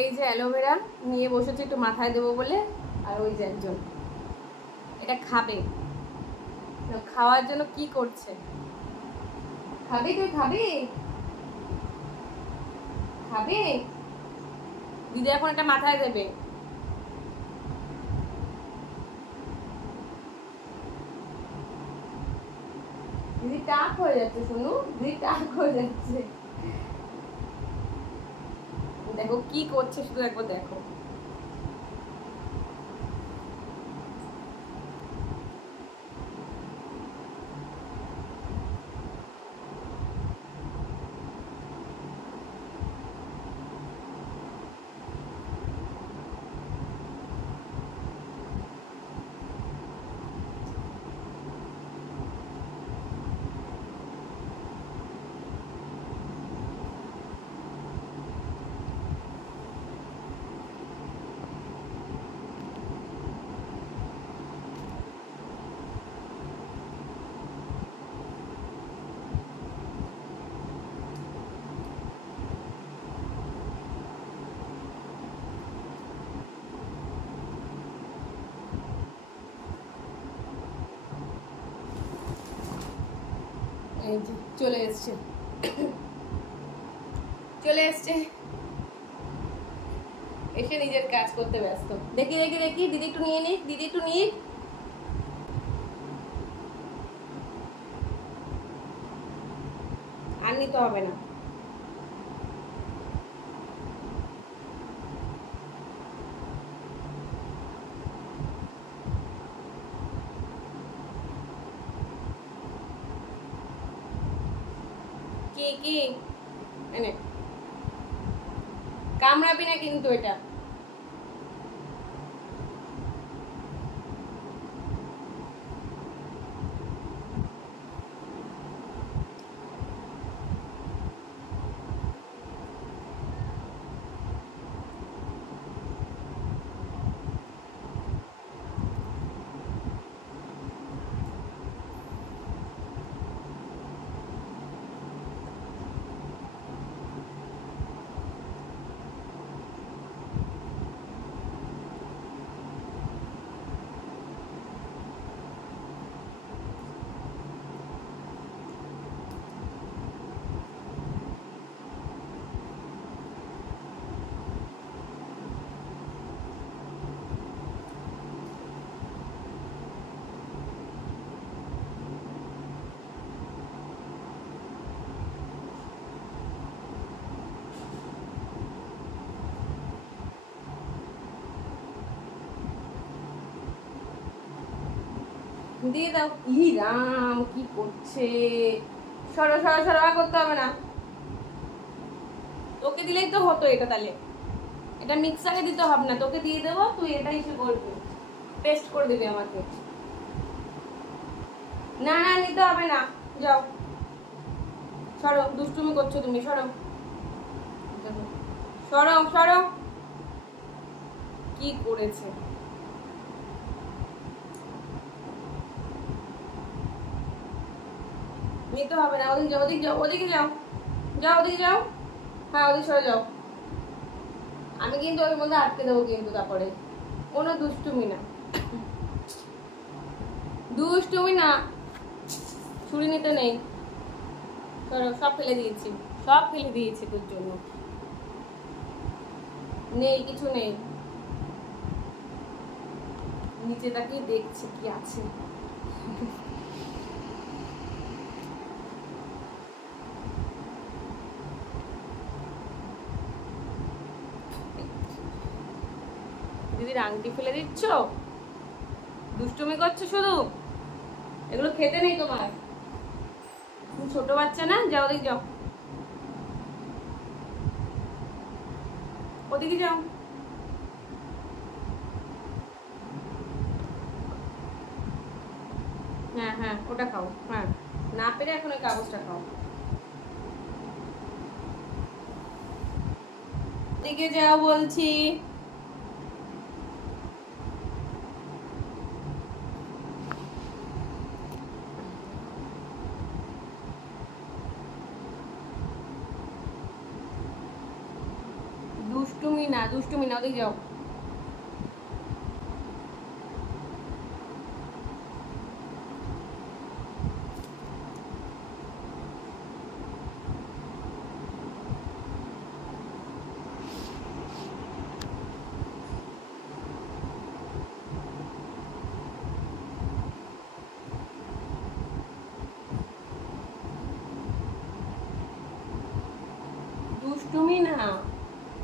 এই যে অ্যালোভেরা নিয়ে বসেছি একটু মাথায় দেবো বলে, আর ওই যে একজন এটা খাবে, খাওয়ার জন্য কি করছে, খাবে তুই খাবে খাবে, দিদি এখন এটা মাথায় দেবে। দিদি টাক হয়ে যাচ্ছে, শুনু দিদি টাক হয়ে যাচ্ছে, দেখো কি করছে শুধু একবার দেখো। চলে এসছে চলে এসছে, এসে নিজের কাজ করতে ব্যস্ত। দেখি দেখি দেখি দিদি একটু নিয়ে নিক, দিদি একটু নিক, আর নিতে হবে না। কি কি এনে কামড়াবি না কিন্তু এটা। দিয়ে দাও। ই রাম কি করছে, সরো সরো সরো, করতে হবে না, তোকে দিলেই তো হতো এটা, তাহলে এটা মিক্সারে দিতে হবে না, তোকে দিয়ে দেবো, তুই এটা ইস্যু করবি, পেস্ট করে দিবি আমাকে। না না নিতে হবে না, যাও সরো, দুষ্টুমি করছো তুমি, সরো সরো সরো, কি করেছে। নিতে হবে না, ওদিকে যাও, ওদিকে যাও, ওদিকে যাও, যাও ওদিকে যাও, হ্যাঁ ওদিকে সরে যাও। আমি কিন্তু ওর মধ্যে আটকে দেবো কিন্তু, তারপরে কোনো দুষ্টুমি না, দুষ্টুমি না, ছুরি নিতে নেই, সব ফেলে দিয়েছি, সব ফেলে দিয়েছি তোর জন্য, নেই কিছু নেই, নিচে তাকিয়ে দেখছি কি আছে। দিদির আংটি ফেলে দিচ্ছ, দুষ্টুমি করছো শুধু, এগুলো খেতে নেই তোমার, তুমি ছোট বাচ্চা না, যাও ওদিকে যাও, ওদিকে যাও। হ্যাঁ হ্যাঁ ওটা খাও, হ্যাঁ না পেরে এখন ওই কাগজটা খাও। ওদিকে যাও বলছি। দুষ্টুমি না, দুষ্টুমি না, ওদিকে যাও। দুষ্টুমি না,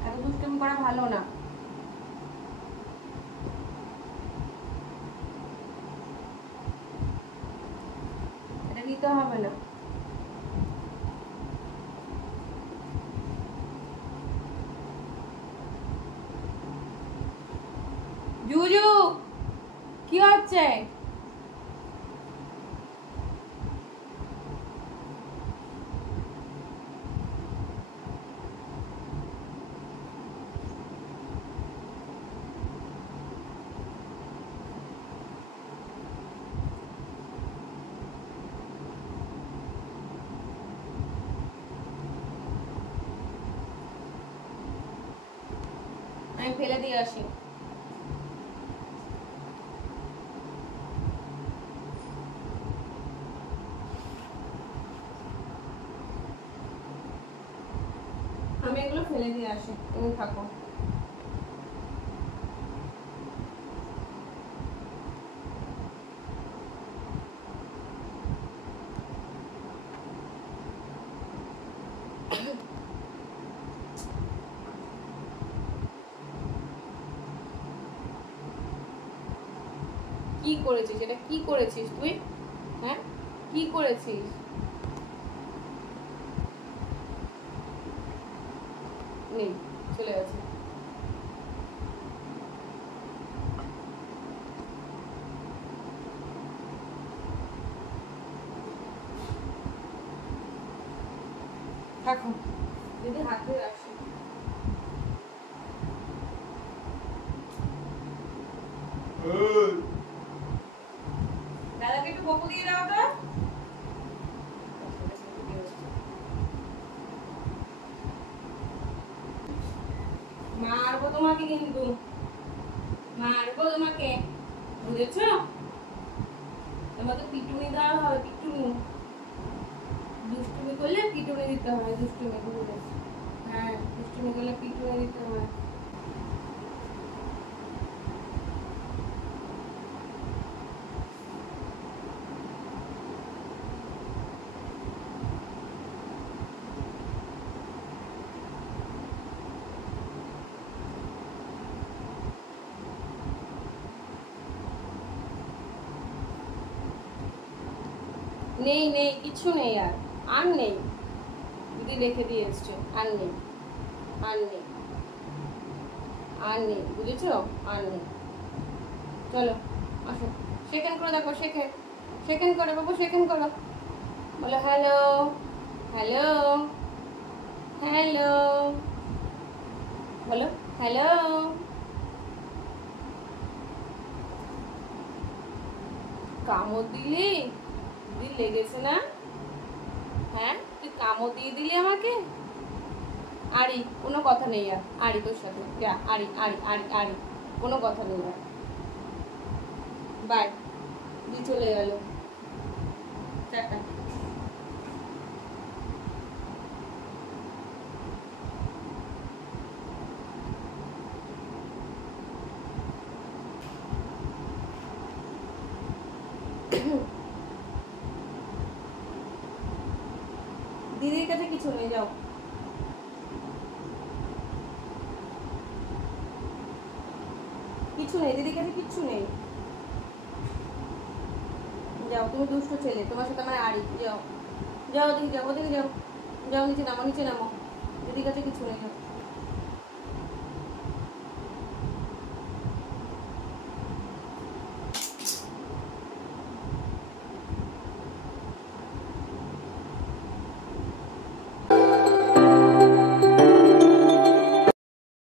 এত দুষ্টুমি করা ভালো না। এটা দিতে হবে না। জুজু কি হচ্ছে? আমি ফেলে দিয়ে আসি। আমি এগুলো ফেলে দিয়ে আসি, তুমি থাকো। কি করেছিস এটা? কি করেছিস তুই? হ্যাঁ, কি করেছিস? নেই, চলে গেছে। থাকো, যদি হাতে আসি। দাদাকে একটু বকু দিয়ে দাও তো। মারবো তোমাকে কিন্তু, মারবো তোমাকে, বুঝেছ? তোমাকে পিটুনি দেওয়া হবে, পিটুনি। দুষ্টুমি করলে পিটুনি দিতে হয়, দুষ্টুমি করলে। হ্যাঁ, দুষ্টুমি করলে পিটুনি দিতে হয়। নেই নেই, কিছু নেই, আর নেই। দিদি রেখে দিয়ে এসছে, আর নেই, আর নেই, আর নেই, বুঝেছো? আর নেই। চলো আসো, সেকেন্ড করে দেখো, সেকেন্ড করো বাবু, সেকেন্ড করো। বলো হ্যালো, হ্যালো, হ্যালো, বলো হ্যালো। কামড় দিলি? দিদি লেগেছে না? হ্যাঁ, তুই কামড় দিয়ে দিলি আমাকে। আরি, কোনো কথা নেই আর, আরি তোর সাথে যা, আরি আরি আরি আরি, কোনো কথা নেই আর। বাই, দি চলে গেল, টাটা। দিদির কাছে কিছু নেই, যাও। কিছু নেই, দিদির কাছে কিচ্ছু নেই। যাও, তুমি দুষ্ট ছেলে, তোমার সাথে আমার আড়ি, যাও, যাও ওদিকে যাও, ওদিকে যাও, যাও, নিচে নামো, নিচে নামো। দিদির কাছে কিছু নেই, যাও।